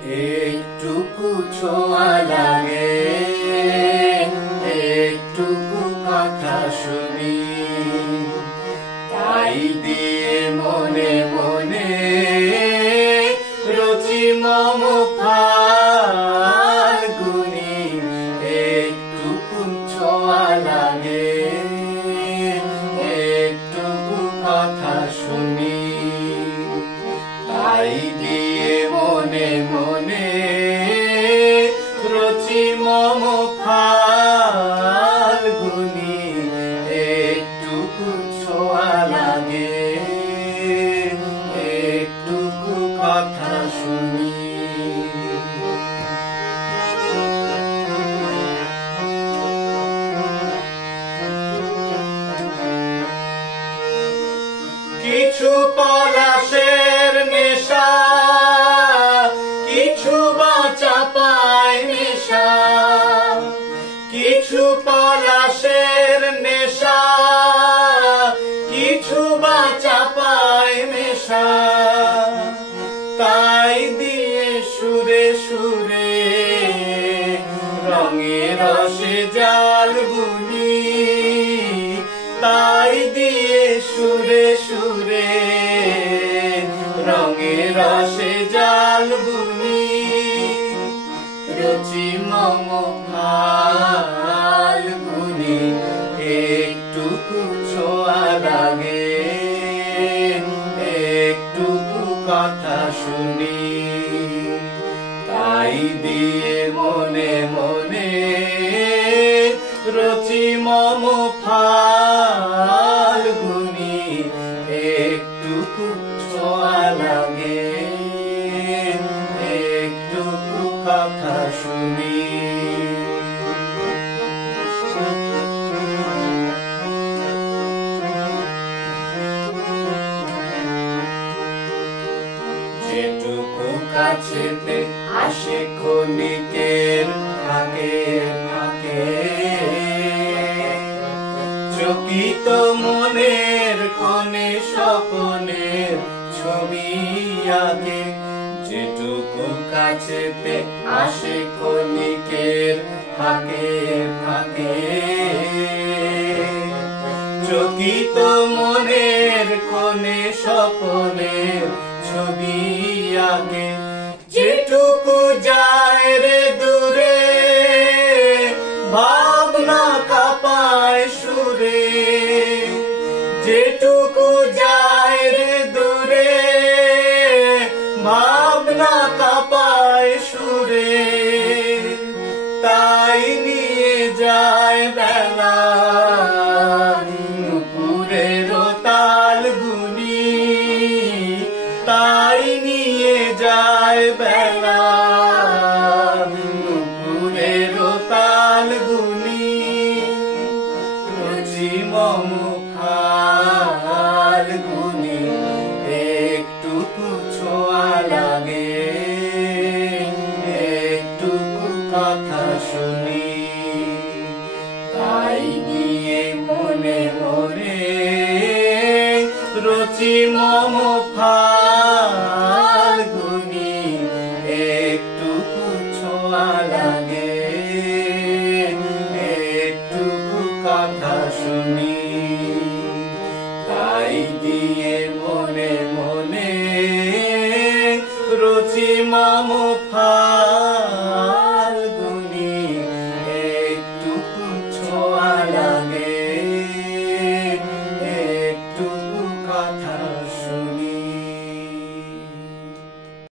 একটুকু ছোঁয়া লাগে, একটুকু কথা শুনি, তাই দিয়ে মনে মনে রচি মম ফাল্গুনি। একটুকু ছোঁয়া লাগে, একটুকু কথা শুনি, তাই দিয়ে মনে মনে রচি মম ফাল্গুনি। একটুকু ছোঁয়া লাগে, একটুকু কথা শুনি। কিছু পলাশের নেশা, কিছু বা চাপায় নেশা, কিছু পলাশের নেশা, কিছু বা চাপায় নেশা, তাই দিয়ে সুরে সুরে রঙে রসে জাল বুনি, তাই দিয়ে সুরে সুরে রঙে রসে জাল বুনি। রচি মম ফাল্গুনি। একটুকু ছোঁয়া লাগে, একটুকু কথা শুনি, তাই দিয়ে মনে মনে রচি মম ফাল্গুনি। একটুকু ছোঁয়া লাগে, একটুকু কথা শুনি। যেটুকু কাছেতে আসে ক্ষণিকের ফাঁকে ফাঁকে, চকিত মনের কোণে স্বপনের ছবি আঁকে। যেটুকু কাছেতে আসে ক্ষণিকের ফাঁকে ফাঁকে, চকিত মনের কোণে স্বপনের ছবি আঁকে। যেটুকু যায় রে দূরে, ভাবনা কাঁপায় সুরে, যেটুকু যায় রে দূরে, ভাবনা কাঁপায় সুরে, তাই নিয়ে যায় বেলা নুপুরের তাল গুনি, তাই নিয়ে যায় বেলা নুপুরের তাল গুনি। রচি মম ফাল্গুনি। একটুকু ছোঁয়া লাগে, একটুকু কথা শুনি, তাই দিয়ে মনে মনে রচি মম ফাল্গুনি। একটুকু ছোঁয়া লাগে, একটুকু কথা শুনি, তাই দিয়ে মনে মনে রচি মম ফাল্গুনি। একটুকু ছোঁয়া লাগে, একটুকু কথা শুনি।